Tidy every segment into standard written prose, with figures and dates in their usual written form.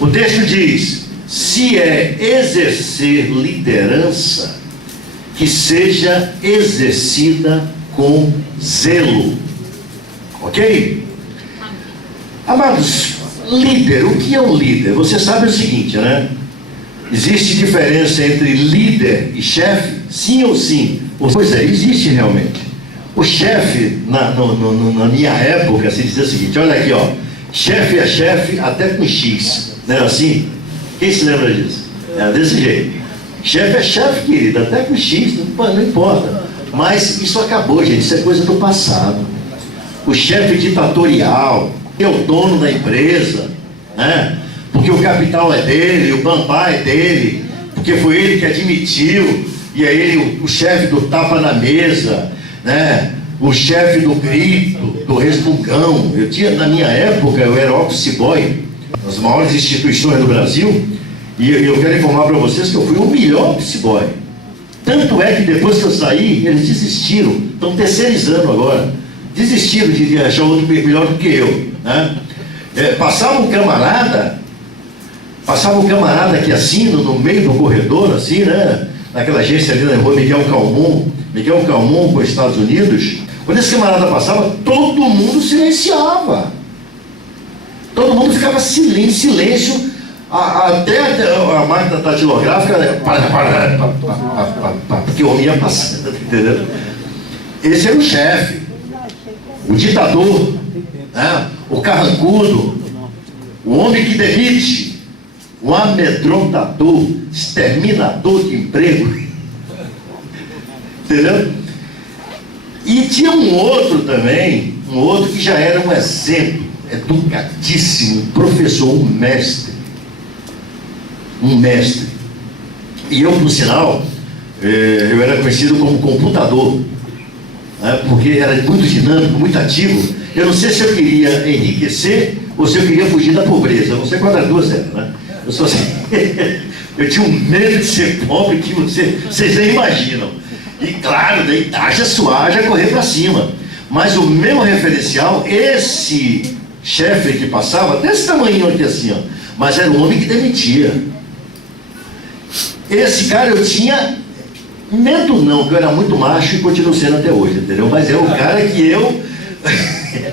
O texto diz: se é exercer liderança, que seja exercida com zelo. Ok? Amados, líder, o que é um líder? Você sabe o seguinte, né? Existe diferença entre líder e chefe? Sim ou sim? Pois é, existe realmente. O chefe, na minha época, se dizia o seguinte: olha aqui, ó, chefe é chefe até com X. Não era assim? Quem se lembra disso? Era desse jeito. Chefe é chefe, querido, até com X, não importa. Mas isso acabou, gente, isso é coisa do passado. O chefe ditatorial, que é o dono da empresa, né? Porque o capital é dele, o bambá é dele, porque foi ele que admitiu, e é ele o chefe do tapa na mesa, né? O chefe do grito, do resmungão. Eu tinha, na minha época, eu era office boy nas maiores instituições do Brasil, e eu quero informar para vocês que eu fui o melhor office boy. Tanto é que depois que eu saí, eles desistiram, estão terceirizando agora, desistiram de achar outro melhor do que eu, né? Passava um camarada aqui assim, no meio do corredor, assim, né? Naquela agência ali na rua Miguel Calmon, para os Estados Unidos. Quando esse camarada passava, todo mundo silenciava. Todo mundo ficava em silêncio, até a máquina datilográfica, porque o homem ia passando, entendeu? Esse era o chefe, o ditador, né? O carrancudo, o homem que demite, o amedrontador, exterminador de emprego. Entendeu? E tinha um outro também, que já era um exemplo, educadíssimo, um professor, um mestre. E eu, por sinal, eu era conhecido como computador, né? Porque era muito dinâmico, muito ativo. Eu não sei se eu queria enriquecer ou se eu queria fugir da pobreza. Eu não sei qual das duas era, né? Eu só sei. Eu tinha um medo de ser pobre que vocês nem imaginam. E claro, daí haja suar, haja correr para cima. Mas o meu referencial, esse chefe que passava, desse tamanho aqui assim, ó, mas era um homem que demitia. Esse cara eu tinha medo não, que eu era muito macho e continuo sendo até hoje, entendeu? Mas é o cara que eu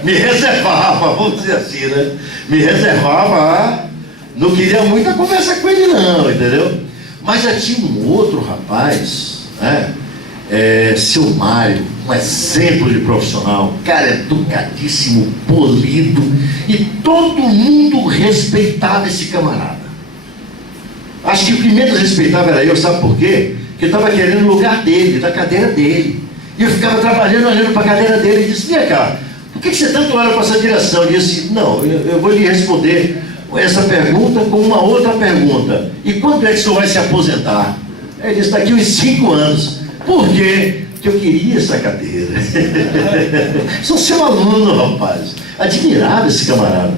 me reservava, vamos dizer assim, né? Me reservava, não queria muita conversa com ele não, entendeu? Mas já tinha um outro rapaz, né? Seu Mário, um exemplo de profissional, cara educadíssimo, polido, e todo mundo respeitava esse camarada. Acho que o primeiro respeitava era eu, sabe por quê? Porque eu estava querendo o lugar dele, da cadeira dele. E eu ficava trabalhando, olhando para a cadeira dele e disse: vem cá, por que você tanto olha para essa direção? Ele disse: não, eu vou lhe responder essa pergunta com uma outra pergunta. E quando é que o senhor vai se aposentar? Ele disse: daqui uns 5 anos. Por quê? Porque eu queria essa cadeira. Sou seu aluno, rapaz. Admirava esse camarada.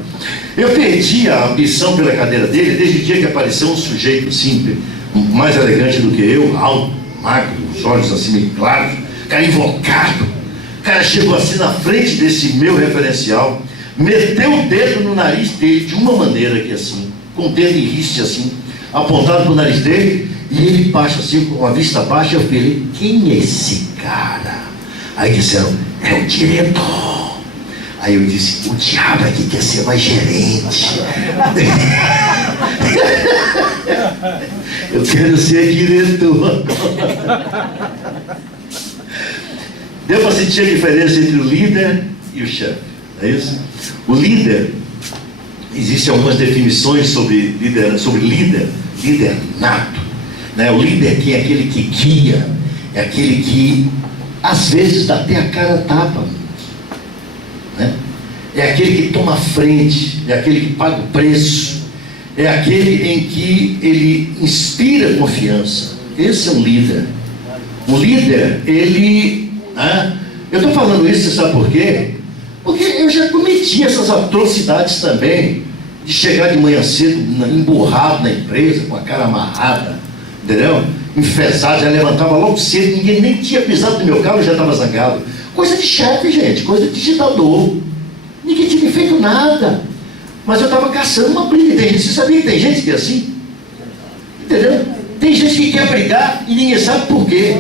Eu perdi a ambição pela cadeira dele desde o dia que apareceu um sujeito simples, mais elegante do que eu, alto, magro, os olhos assim meio claros, cara invocado. O cara chegou assim na frente desse meu referencial, meteu o dedo no nariz dele de uma maneira aqui assim, com o dedo em riste assim, apontado para o nariz dele, e ele baixa assim, com a vista baixa. Eu falei: quem é esse cara? Aí disseram: é o diretor. Aí eu disse: o diabo aqui quer ser mais gerente. Eu quero ser diretor. Deu para sentir a diferença entre o líder e o chefe, não é isso? O líder, existem algumas definições sobre líder nato, né? O líder que é aquele que guia, é aquele que às vezes dá até a cara tapa, né? É aquele que toma a frente, é aquele que paga o preço, é aquele em que ele inspira confiança. Esse é um líder. O líder, ele... eu estou falando isso, você sabe por quê? Porque eu já cometi essas atrocidades também, de chegar de manhã cedo, emburrado na empresa, com a cara amarrada, entendeu? Enfesado, já levantava logo cedo, ninguém nem tinha pisado no meu carro, já estava zangado. Coisa de chefe, gente, coisa de ditador. Ninguém tinha me feito nada. Mas eu estava caçando uma briga. Você sabia que tem gente que é assim? Entendeu? Tem gente que quer brigar e ninguém sabe por quê.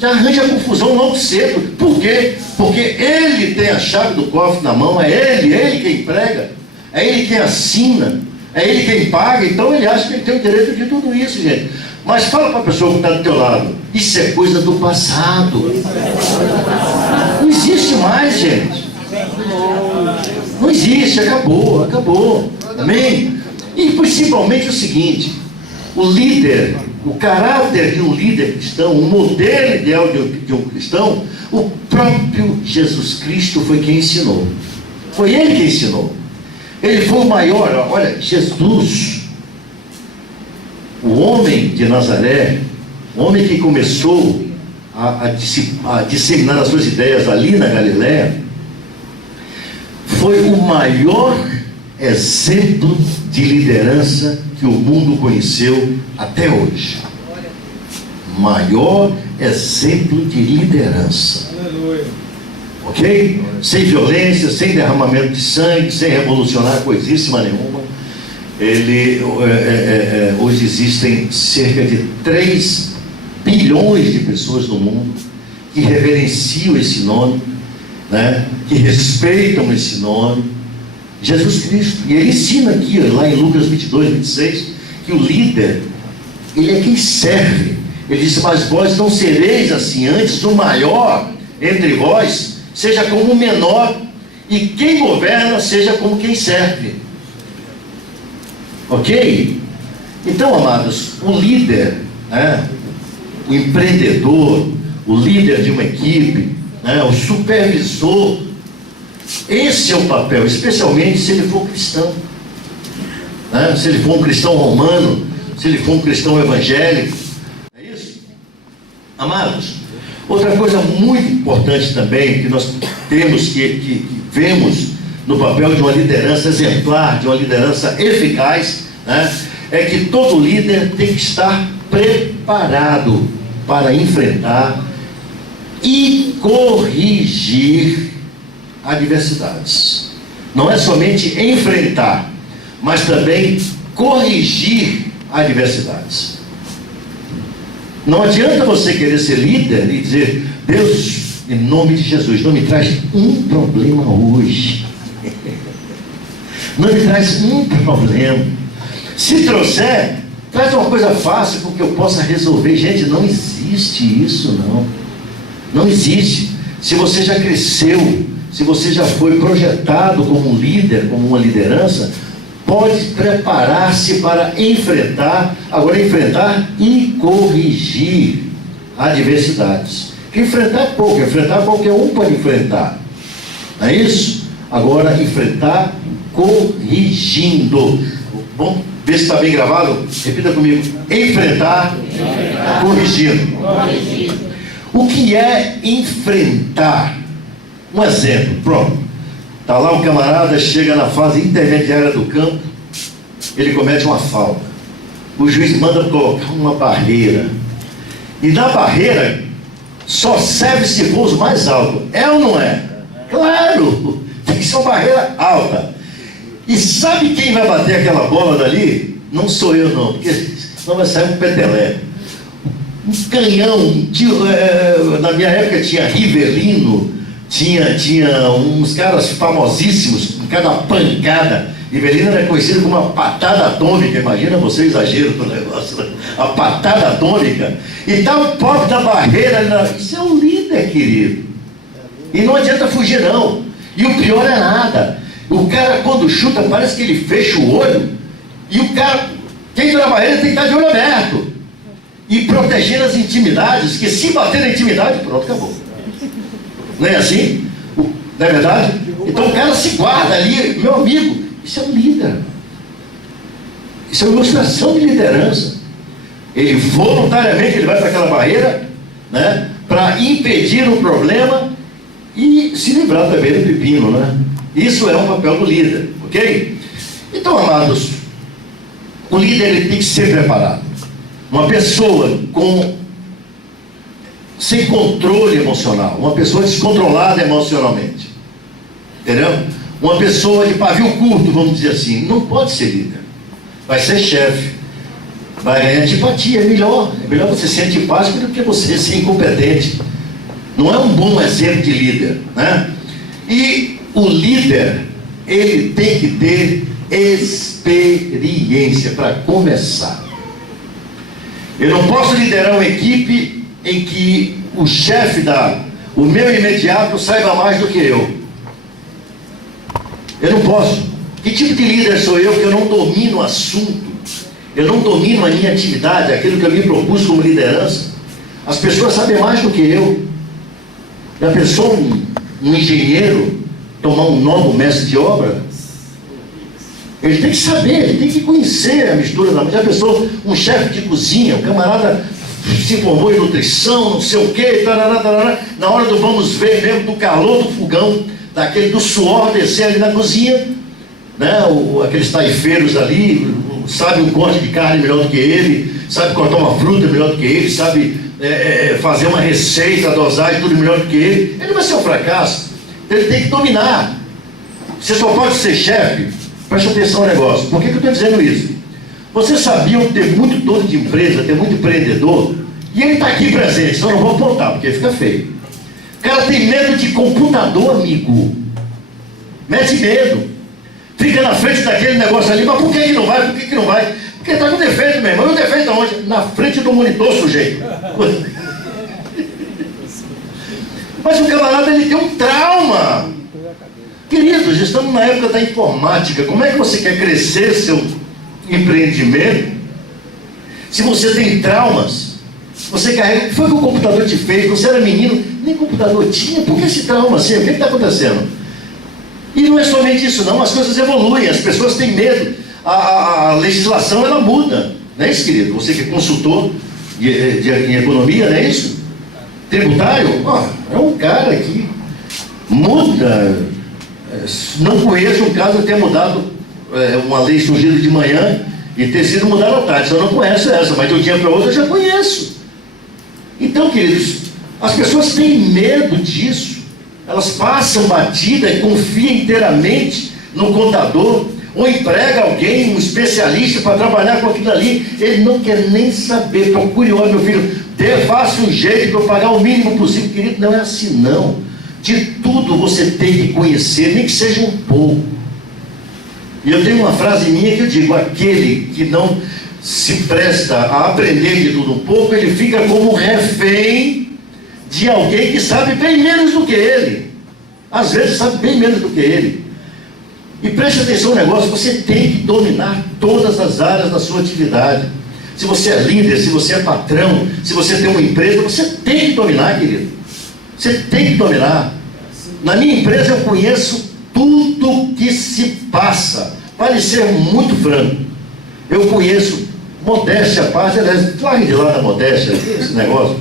Já arranja confusão logo cedo. Por quê? Porque ele tem a chave do cofre na mão, é ele quem prega, é ele quem assina, é ele quem paga, então ele acha que ele tem o direito de tudo isso, gente. Mas fala para a pessoa que está do teu lado, isso é coisa do passado. Não existe mais, gente. Não existe, acabou. Amém? E principalmente o seguinte, o líder, o caráter de um líder cristão, o modelo ideal de um cristão, o próprio Jesus Cristo foi quem ensinou. Foi ele que ensinou. Ele foi o maior. Olha, Jesus, o homem de Nazaré, o homem que começou a disseminar as suas ideias ali na Galiléia, foi o maior exemplo de liderança que o mundo conheceu até hoje. Maior exemplo de liderança. Ok? Sem violência, sem derramamento de sangue, sem revolucionar coisíssima nenhuma. Hoje existem cerca de 3 bilhões de pessoas no mundo que reverenciam esse nome, né? Que respeitam esse nome, Jesus Cristo. E ele ensina aqui, lá em Lucas 22, 26, que o líder, ele é quem serve. Ele disse: mas vós não sereis assim, antes o maior entre vós seja como o menor, e quem governa seja como quem serve. Ok? Então, amados, o líder, né, o empreendedor, o líder de uma equipe, né, o supervisor, esse é o papel, especialmente se ele for cristão, né, se ele for um cristão romano, se ele for um cristão evangélico. É isso? Amados, outra coisa muito importante também, que nós temos que vemos no papel de uma liderança exemplar, de uma liderança eficaz, né, é que todo líder tem que estar preparado para enfrentar e corrigir adversidades. Não é somente enfrentar, mas também corrigir adversidades. Não adianta você querer ser líder e dizer: Deus, em nome de Jesus, não me traz um problema hoje. Não me traz um problema. Se trouxer, traz uma coisa fácil com que eu possa resolver. Gente, não existe isso, não. Não existe. Se você já cresceu, se você já foi projetado como um líder, como uma liderança, pode preparar-se para enfrentar, agora enfrentar e corrigir adversidades. Enfrentar é pouco, enfrentar qualquer um pode enfrentar. Não é isso? Agora enfrentar corrigindo. Bom, vê se está bem gravado. Repita comigo: enfrentar, corrigindo. O que é enfrentar? Um exemplo, pronto. Está lá um camarada, chega na fase intermediária do campo, ele comete uma falta. O juiz manda colocar uma barreira. E na barreira só serve se for os mais altos. É ou não é? Claro! Tem que ser uma barreira alta. E sabe quem vai bater aquela bola dali? Não sou eu não, porque senão vai sair um petelé. Um canhão. Na minha época tinha Rivelino, tinha uns caras famosíssimos, com cada pancada. Rivelino era conhecido como uma patada atômica. Imagina você o exagero do negócio, né? A patada atômica. E tá o pobre da barreira. Isso é um líder, querido. E não adianta fugir não. E o pior é nada. O cara, quando chuta, parece que ele fecha o olho. E o cara, quem está na barreira, tem que estar de olho aberto. E protegendo as intimidades, que se bater na intimidade, pronto, acabou. Não é assim? Não é verdade? Então o cara se guarda ali. Meu amigo, isso é um líder. Isso é uma ilustração de liderança. Ele voluntariamente ele vai para aquela barreira, né, para impedir o problema e se livrar também do pepino, né? Isso é um papel do líder, ok? Então, amados, o líder ele tem que ser preparado. Uma pessoa sem controle emocional, uma pessoa descontrolada emocionalmente, entendeu? uma pessoa de pavio curto, vamos dizer assim, não pode ser líder. Vai ser chefe, vai ganhar antipatia, é melhor você ser antipático do que você ser incompetente. Não é um bom exemplo de líder, né? E o líder, ele tem que ter experiência para começar. Eu não posso liderar uma equipe em que o chefe o meu imediato saiba mais do que eu. Eu não posso. Que tipo de líder sou eu que eu não domino o assunto? Eu não domino a minha atividade, aquilo que eu me propus como liderança? As pessoas sabem mais do que eu. Já pensou um engenheiro tomar um novo mestre de obra? Ele tem que saber, ele tem que conhecer a mistura da... Já pensou um chefe de cozinha, um camarada se formou em nutrição, não sei o quê, tarará, tarará, na hora do vamos ver mesmo, do calor do fogão, do suor descer ali na cozinha, né? Aqueles taifeiros ali, sabe um corte de carne melhor do que ele, sabe cortar uma fruta melhor do que ele, sabe fazer uma receita, dosagem, tudo melhor do que ele vai ser um fracasso. Ele tem que dominar. Você só pode ser chefe. Preste atenção no negócio. Por que eu estou dizendo isso? Vocês sabiam que tem muito dono de empresa, tem muito empreendedor, e ele está aqui presente, só não vou apontar, porque fica feio. O cara tem medo de computador, amigo. Mete medo. Fica na frente daquele negócio ali, mas por que não vai? Por que não vai? Porque está com defeito mesmo. Mas o defeito aonde? Na frente do monitor, sujeito. Mas o camarada, ele tem um trauma. Queridos, estamos na época da informática. Como é que você quer crescer seu empreendimento se você tem traumas? Você carrega... O que foi que o computador te fez? Você era menino, nem computador tinha. Por que esse trauma assim? O que está acontecendo? E não é somente isso não, as coisas evoluem, as pessoas têm medo. A legislação, ela muda. Não é isso, querido? Você que é consultor em economia, não é isso? Tributário? É um cara que muda. Não conheço um caso de ter mudado uma lei surgida de manhã e ter sido mudada à tarde. Eu não conheço essa, mas de um dia para o outro eu já conheço. Então, queridos, as pessoas têm medo disso. Elas passam batida e confiam inteiramente no contador, ou emprega alguém, um especialista para trabalhar com aquilo ali. Ele não quer nem saber. Procure, olha, meu filho, faça um jeito para eu pagar o mínimo possível. Querido, não é assim não. De tudo você tem que conhecer, nem que seja um pouco. E eu tenho uma frase minha que eu digo: aquele que não se presta a aprender de tudo um pouco, ele fica como refém de alguém que sabe bem menos do que ele. Às vezes sabe bem menos do que ele. E preste atenção no negócio: você tem que dominar todas as áreas da sua atividade. Se você é líder, se você é patrão, se você tem uma empresa, você tem que dominar, querido. Você tem que dominar. Na minha empresa eu conheço tudo que se passa. Vale ser muito franco. Eu conheço, modéstia à parte, aliás, largue de lado a modéstia, esse negócio.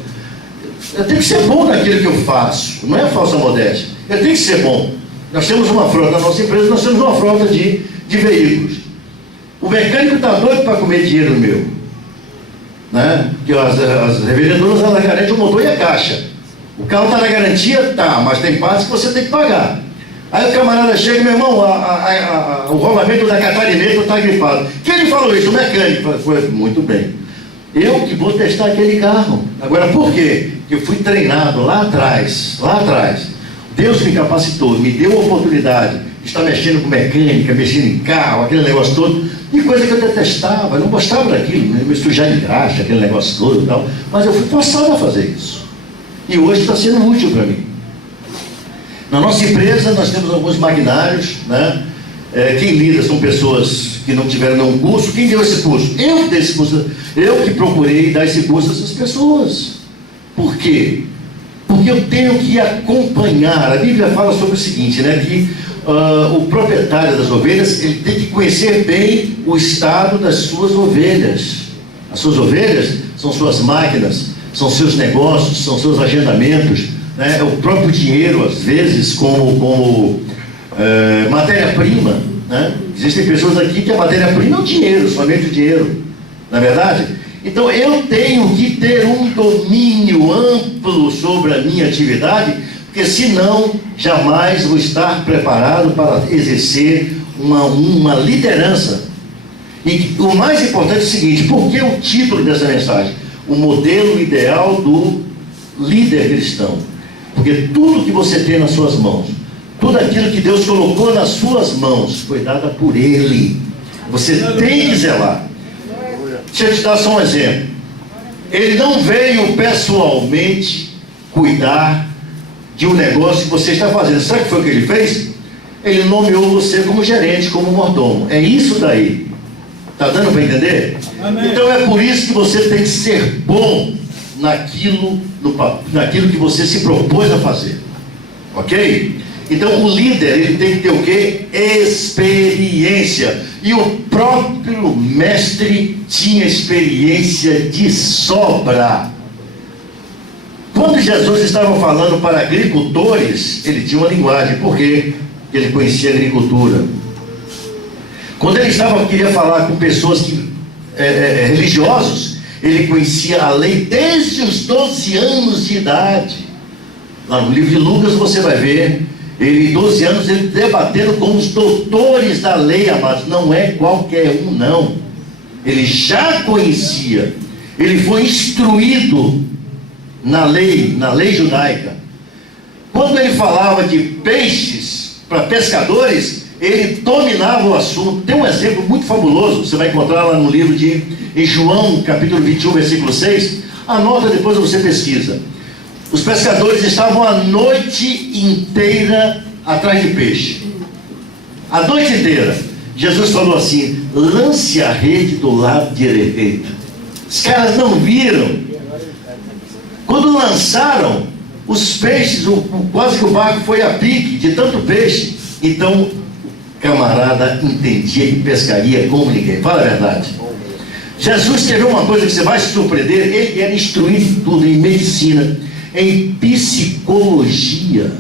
Eu tenho que ser bom naquilo que eu faço. Não é falsa modéstia. Eu tenho que ser bom. Nós temos uma frota, na nossa empresa nós temos uma frota de veículos. O mecânico está doido para comer dinheiro meu. Né? Porque as revendedoras, elas garantem o motor e a caixa. O carro está na garantia? Tá, mas tem partes que você tem que pagar. Aí o camarada chega: meu irmão, o rolamento da catarineta está gripado. Quem lhe falou isso? O mecânico. Foi muito bem. Eu que vou testar aquele carro. Agora, por quê? Porque eu fui treinado lá atrás. Deus me capacitou, me deu a oportunidade de estar mexendo com mecânica, mexendo em carro, aquele negócio todo. E coisa que eu detestava, eu não gostava daquilo, me sujar de graxa, aquele negócio todo e tal. Mas eu fui forçado a fazer isso. E hoje está sendo útil para mim. Na nossa empresa nós temos alguns magnários, né? Quem lida são pessoas que não tiveram nenhum curso. Quem deu esse curso? Eu que dei esse curso. Eu que procurei dar esse curso a essas pessoas. Por quê? Porque eu tenho que acompanhar. A Bíblia fala sobre o seguinte, né? Que o proprietário das ovelhas, ele tem que conhecer bem o estado das suas ovelhas. As suas ovelhas são suas máquinas, são seus negócios, são seus agendamentos, né? É o próprio dinheiro, às vezes, como matéria-prima, né? Existem pessoas aqui que a matéria-prima é o dinheiro, somente o dinheiro, não é verdade? Então eu tenho que ter um domínio amplo sobre a minha atividade, porque senão jamais vou estar preparado para exercer uma liderança. E o mais importante é o seguinte: por que o título dessa mensagem? O modelo ideal do líder cristão. Porque tudo que você tem nas suas mãos, tudo aquilo que Deus colocou nas suas mãos, foi dado por Ele. Você tem que zelar. Deixa eu te dar só um exemplo. Ele não veio pessoalmente cuidar de um negócio que você está fazendo. Sabe o que foi que ele fez? Ele nomeou você como gerente, como mordomo. É isso daí. Está dando para entender? Amém. Então é por isso que você tem que ser bom naquilo que você se propôs a fazer. Ok? Então o líder, ele tem que ter o quê? Experiência. E o próprio mestre tinha experiência de sobra. Quando Jesus estava falando para agricultores, ele tinha uma linguagem. Por quê? Porque ele conhecia a agricultura. Quando ele queria falar com pessoas religiosos, ele conhecia a lei desde os 12 anos de idade. Lá no livro de Lucas você vai ver, ele, 12 anos, ele debatendo com os doutores da lei, amados. Não é qualquer um, não. Ele já conhecia. Ele foi instruído na lei judaica. Quando ele falava de peixes para pescadores, ele dominava o assunto. Tem um exemplo muito fabuloso, você vai encontrar lá no livro em João, capítulo 21, versículo 6. Anota, depois você pesquisa. Os pescadores estavam a noite inteira atrás de peixe. A noite inteira. Jesus falou assim: lance a rede do lado direito. Os caras não viram. Quando lançaram, os peixes, quase que o barco foi a pique de tanto peixe. Então, o camarada entendia de pescaria como ninguém. Fala a verdade. Jesus teve uma coisa que você vai se surpreender. Ele era instruído em tudo, em medicina, em psicologia.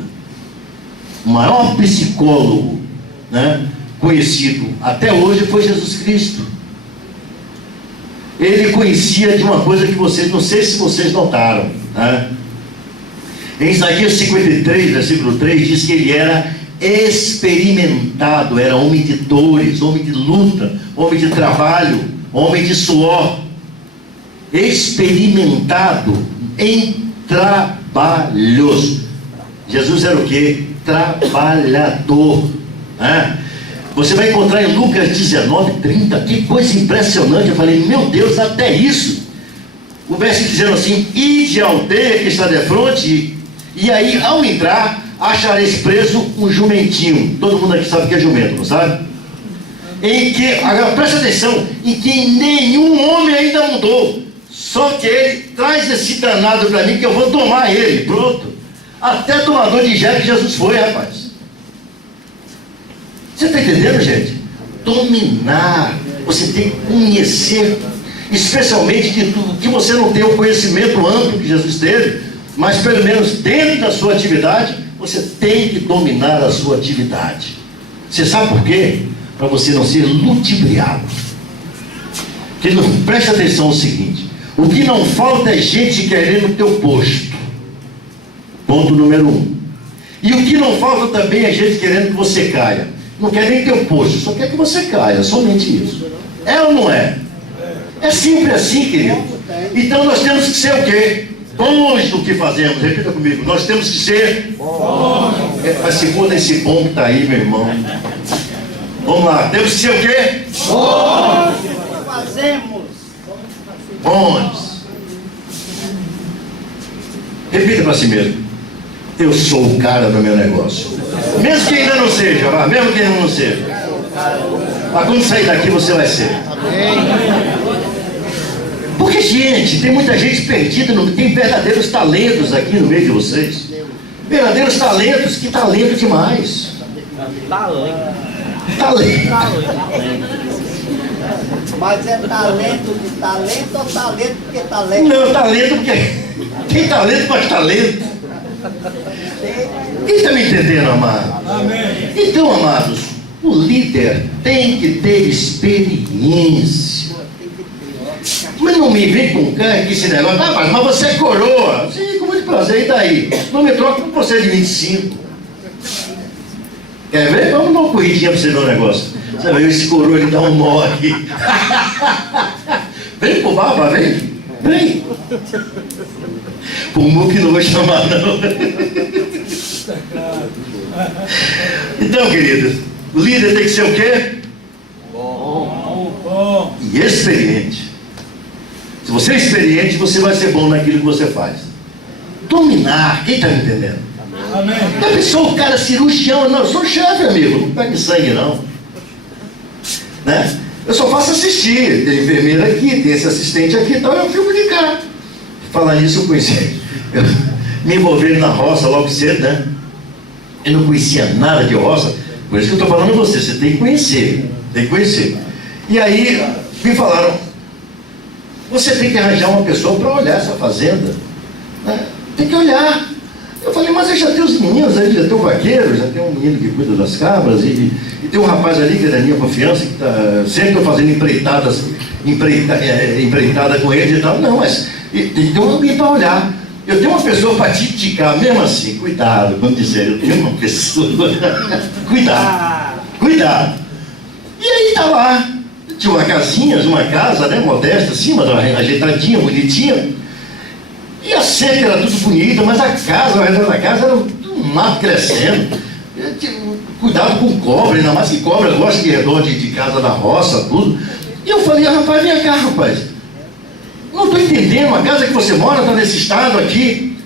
O maior psicólogo, né, conhecido até hoje foi Jesus Cristo. Ele conhecia de uma coisa que vocês, não sei se vocês notaram, né? Em Isaías 53, versículo 3, diz que ele era experimentado, era homem de dores, homem de luta, homem de trabalho, homem de suor, experimentado em trabalhos. Jesus era o que? Trabalhador, né? Você vai encontrar em Lucas 19, 30, que coisa impressionante. Eu falei, meu Deus, até isso. O verso dizendo assim: ide à aldeia que está defronte, e aí ao entrar achareis preso um jumentinho. Todo mundo aqui sabe o que é jumento, não sabe? Em que, agora presta atenção, em que nenhum homem ainda mudou. Só que ele traz esse danado para mim que eu vou tomar ele. Pronto. Até tomador de jegue Jesus foi, rapaz. Você está entendendo, gente? Dominar. Você tem que conhecer, especialmente de tudo, que você não tem o conhecimento amplo que Jesus teve, mas pelo menos dentro da sua atividade, você tem que dominar a sua atividade. Você sabe por quê? Para você não ser ludibriado. Preste atenção no seguinte: o que não falta é gente querendo o teu posto. Ponto número 1. E o que não falta também é gente querendo que você caia. Não quer nem teu posto, só quer que você caia, somente isso. É ou não é? É sempre assim, querido. Então nós temos que ser o quê? Bons do que fazemos. Repita comigo: nós temos que ser bons. Segura esse bom que está aí, meu irmão. Vamos lá, temos que ser o quê? Bons. Fazemos. Bons. Repita para si mesmo: eu sou o cara do meu negócio. Mesmo que ainda não seja, vá, mesmo que ainda não seja. Mas quando sair daqui você vai ser. Porque, gente, tem muita gente perdida, tem verdadeiros talentos aqui no meio de vocês. Verdadeiros talentos, que talento demais. Talento. Mas é talento de talento ou talento porque talento? Não, talento porque tem talento, mas talento. Quem está me entendendo, amado? Amém. Então, amados, o líder tem que ter experiência. Mas não me vem com esse negócio: mas você é coroa. Sim, como prazer, e daí? Não me troca por você de 25. Quer ver? Vamos dar uma corridinha pra você ver um negócio. Você vai ver esse coroa, ele dá um nó aqui. Vem pro baba, vem. Vem. Pulmão que não vou chamar, não. Então, queridos, o líder tem que ser o quê? Bom. E experiente. Se você é experiente, você vai ser bom naquilo que você faz. Dominar, quem está me entendendo? Amém. Já pensou o cara cirurgião? Não, eu sou chefe, amigo, não pega sangue não, né? Eu só faço assistir, tem enfermeira aqui, tem esse assistente aqui, então eu fico de cá. Falar nisso, eu conheci, eu me envolvi na roça logo cedo, né? Eu não conhecia nada de roça, por isso que eu estou falando a você, você tem que conhecer, E aí me falaram, você tem que arranjar uma pessoa para olhar essa fazenda, né? Tem que olhar. Eu falei, mas eu já tenho os meninos aí, já tem o vaqueiro, já tem um menino que cuida das cabras, e tem um rapaz ali que é da minha confiança, que sempre estou fazendo empreitada com ele e tal. Não, mas tem que ter alguém para olhar. Eu tenho uma pessoa para te indicar, mesmo assim, cuidado, quando disser, eu tenho uma pessoa, cuidado. E aí tá lá, tinha uma casa, né, modesta, assim, mas ajeitadinha, bonitinha. E a cerca era tudo bonita, mas a casa, ao redor da casa, era um mato crescendo. Cuidado com cobra, ainda mais que cobra gosta de redor de casa da roça, tudo. E eu falei, rapaz, vem cá, rapaz. Não estou entendendo, a casa que você mora está nesse estado aqui.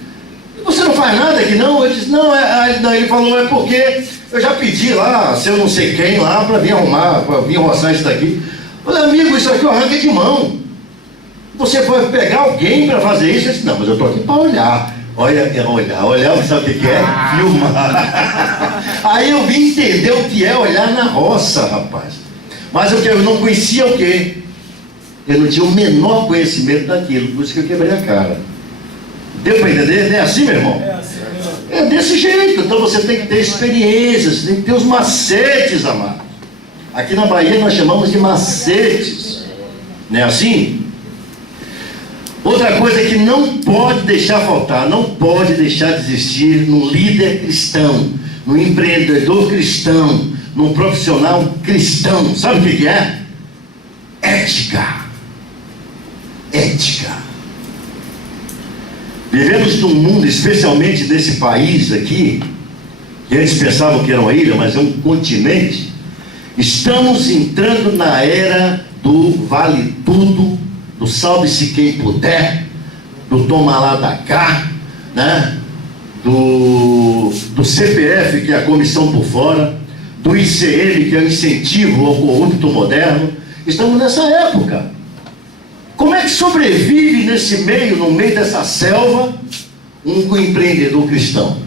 E você não faz nada aqui não? Eu disse, não, ele falou, é porque eu já pedi lá, seu não sei quem lá, para vir arrumar, para vir roçar isso daqui. Eu falei, amigo, isso aqui eu arranco de mão. Você pode pegar alguém para fazer isso? Eu disse, não, mas eu estou aqui para olhar. Olhar, sabe o que é? Filmar. Aí eu vim entender o que é olhar na roça, rapaz. Mas eu não conhecia o quê? Eu não tinha o menor conhecimento daquilo, por isso que eu quebrei a cara. Deu para entender? É assim, meu irmão? É assim, é desse jeito. Então você tem que ter experiência, você tem que ter os macetes, amado. Aqui na Bahia nós chamamos de macetes. Não é assim? Outra coisa que não pode deixar faltar, não pode deixar de existir no líder cristão, no empreendedor cristão, no profissional cristão. Sabe o que é? Ética. Vivemos num mundo, especialmente nesse país aqui, que antes pensavam que era uma ilha, mas é um continente. Estamos entrando na era do vale tudo, do salve-se quem puder, do toma lá da cá, né? do CPF, que é a comissão por fora, do ICM, que é o incentivo ao corrupto moderno. Estamos nessa época. Como é que sobrevive nesse meio, no meio dessa selva, um empreendedor cristão?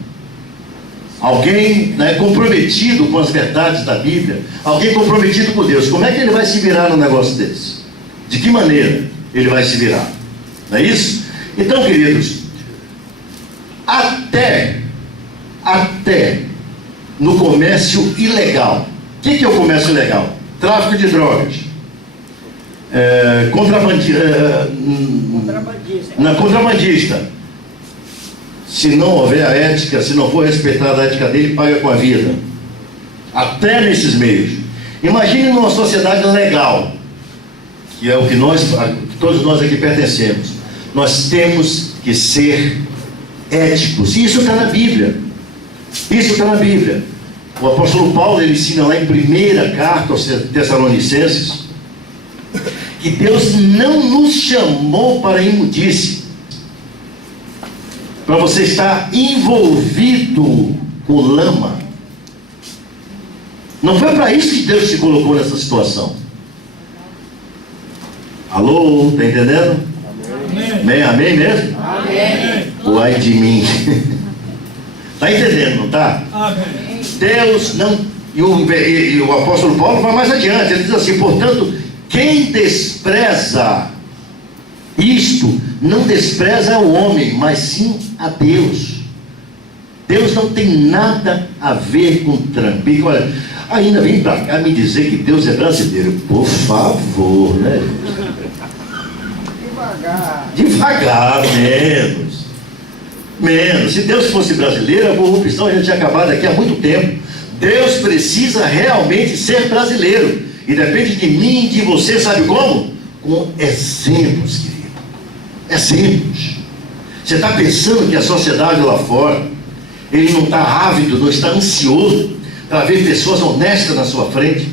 Alguém, né, comprometido com as verdades da Bíblia, alguém comprometido com Deus. Como é que ele vai se virar num negócio desse? De que maneira ele vai se virar? Não é isso? Então, queridos, até no comércio ilegal. O que é o comércio ilegal? Tráfico de drogas. Contrabandista. Se não houver a ética, se não for respeitada a ética dele, paga com a vida. Até nesses meios. Imagine numa sociedade legal, que é o que todos nós aqui pertencemos. Nós temos que ser éticos. E isso está na Bíblia. O apóstolo Paulo, ele ensina lá em primeira carta aos Tessalonicenses, que Deus não nos chamou para a imundície, para você estar envolvido com lama. Não foi para isso que Deus te colocou nessa situação. Alô, está entendendo? Amém. Amém mesmo? Amém. Uai de mim. Está entendendo, não está? Amém. Deus não... E o apóstolo Paulo vai mais adiante, ele diz assim, portanto, quem despreza isto, não despreza o homem, mas sim a Deus. Deus não tem nada a ver com trambique. Olha, ainda vem para cá me dizer que Deus é brasileiro. Por favor, né? Devagar menos. Menos. Se Deus fosse brasileiro, a corrupção já tinha acabado aqui há muito tempo. Deus precisa realmente ser brasileiro. E depende de mim e de você, sabe como? Com exemplos, querido. Exemplos. Você está pensando que a sociedade lá fora, ele não está ávido, não está ansioso para ver pessoas honestas na sua frente?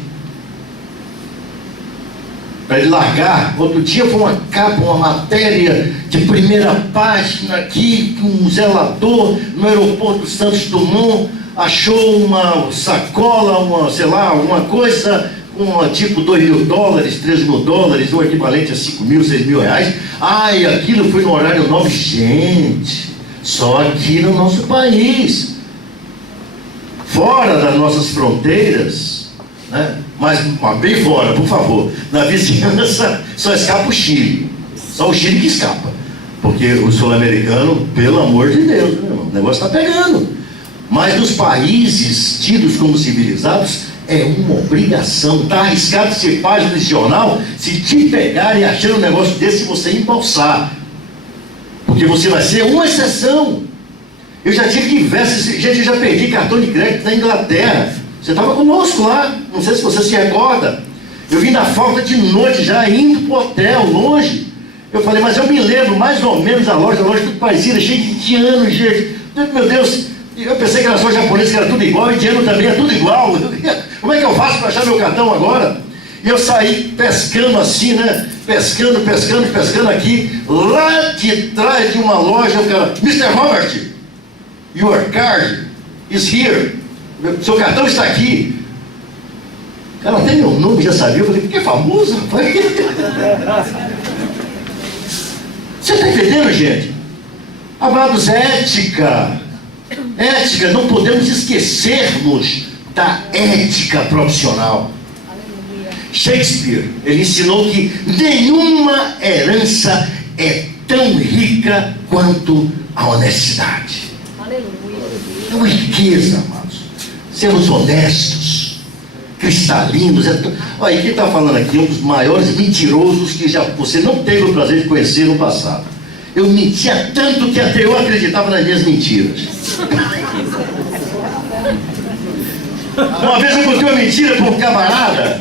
Para ele largar. Outro dia foi uma capa, uma matéria de primeira página aqui, que um zelador no aeroporto Santos Dumont achou uma sacola, sei lá, uma coisa com tipo $2.000, $3.000, ou equivalente a 5.000, 6.000 reais. Ai, aquilo foi no horário nobre. Gente, só aqui no nosso país, fora das nossas fronteiras, né? Mas bem fora, por favor, na vizinhança só escapa o Chile. Só o Chile que escapa, porque o sul-americano, pelo amor de Deus, né, irmão? O negócio está pegando. Mas nos países tidos como civilizados, é uma obrigação. Está arriscado ser página de jornal se te pegarem achando um negócio desse e você embalsar, porque você vai ser uma exceção. Eu já tive diversas, gente, eu já perdi cartão de crédito na Inglaterra. Você estava conosco lá, não sei se você se recorda. Eu vim da falta de noite já, indo para o hotel, longe. Eu falei, mas eu me lembro mais ou menos a loja tudo parecida, cheia de indiano, gente. Meu Deus, eu pensei que era só japonês, que era tudo igual, indiano também é tudo igual. Como é que eu faço para achar meu cartão agora? E eu saí pescando assim, né? Pescando aqui. Lá de trás de uma loja, o cara, Mr. Robert, your card is here. Seu cartão está aqui. O cara até meu nome já sabia. Eu falei, que é famoso, rapaz? Você está entendendo, gente? Amados, ética. Ética, não podemos esquecermos da ética profissional. Shakespeare, ele ensinou que nenhuma herança é tão rica quanto a honestidade. É uma riqueza, amados. Sermos honestos, cristalinos. Olha, quem está falando aqui é um dos maiores mentirosos que você não teve o prazer de conhecer no passado. Eu mentia tanto que até eu acreditava nas minhas mentiras. Uma vez eu contei uma mentira para um camarada.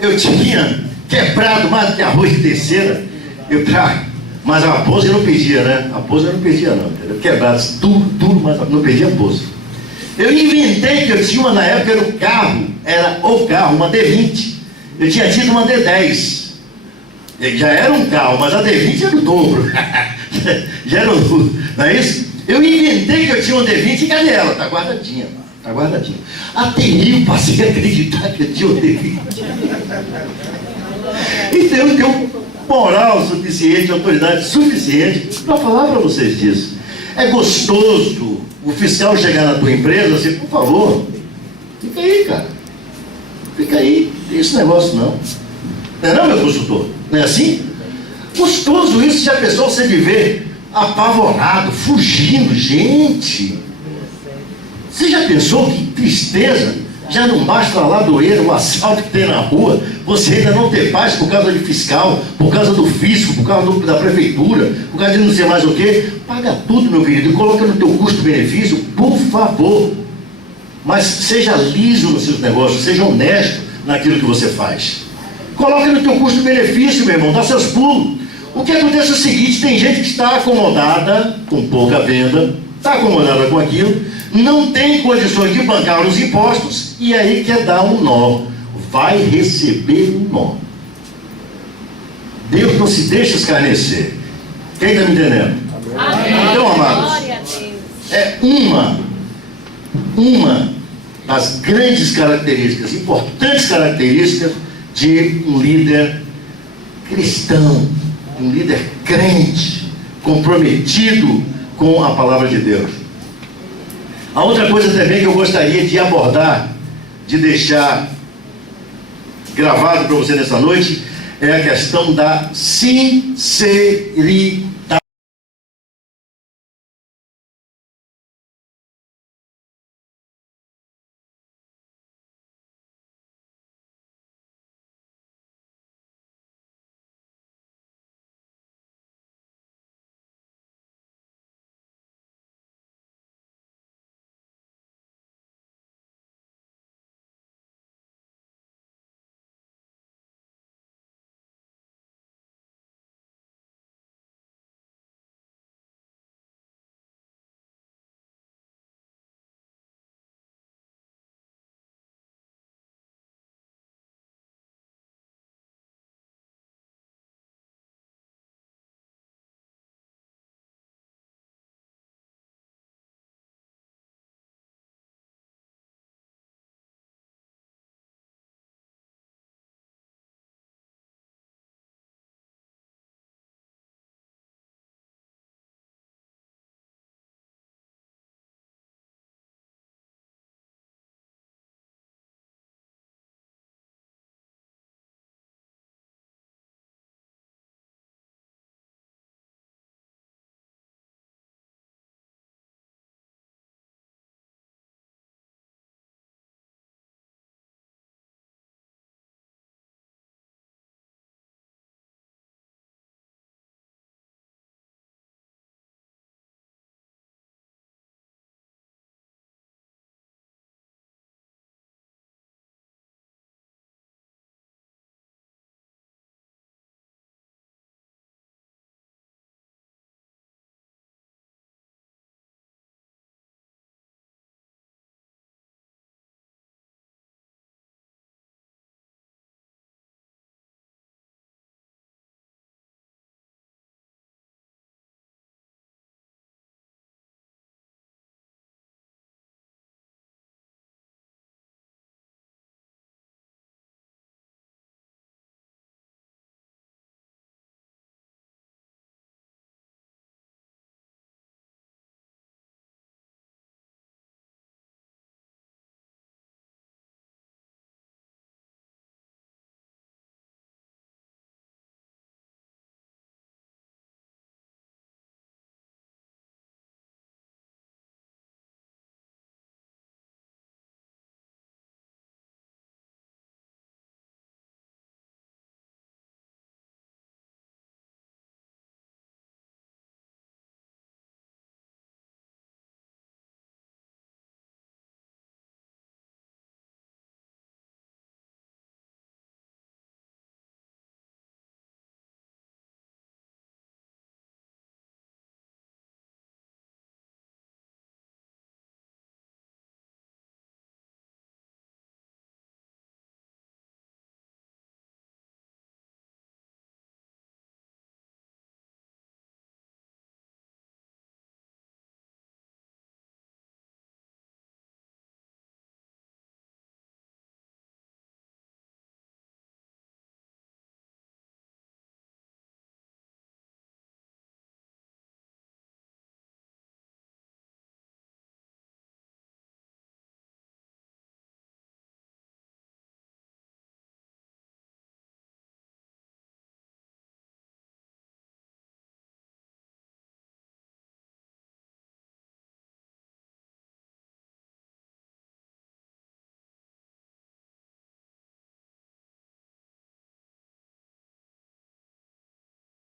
Eu tinha quebrado mais do que arroz de terceira. Mas a pose eu não perdia, né? A pose eu não perdia, não. Eu quebrado duro, mas não perdia a pose. Eu inventei que eu tinha na época, era o carro, uma D20. Eu tinha tido uma D10. Já era um carro, mas a D20 era o dobro. Já era não é isso? Eu inventei que eu tinha uma D20 e cadê ela? Está guardadinha, mano. Está guardadinha. Até eu passei a acreditar que eu tinha uma D20. Então eu tenho moral suficiente, autoridade suficiente para falar para vocês disso. É gostoso o fiscal chegar na tua empresa assim, por favor, fica aí, cara. Fica aí, não tem esse negócio não. Não é não, meu consultor? Não é assim? Gostoso isso, já pensou você viver apavorado, fugindo, gente? Você já pensou que tristeza? Já não basta lá doer o assalto que tem na rua, você ainda não ter paz por causa de fiscal, por causa do fisco, por causa da prefeitura, por causa de não sei mais o quê. Paga tudo, meu querido, e coloca no teu custo-benefício, por favor. Mas seja liso nos seus negócios, seja honesto naquilo que você faz. Coloca no teu custo-benefício, meu irmão, dá seus pulos. O que acontece é o seguinte, tem gente que está acomodada com pouca venda, está acomodada com aquilo, não tem condições de bancar os impostos e aí quer dar um nó. Vai receber um nó. Deus não se deixa escarnecer. Quem está me entendendo? Amém. Então, amados, é uma das grandes características, importantes características de um líder cristão, um líder crente, comprometido com a palavra de Deus. A outra coisa também que eu gostaria de abordar, de deixar gravado para você nessa noite, é a questão da sinceridade.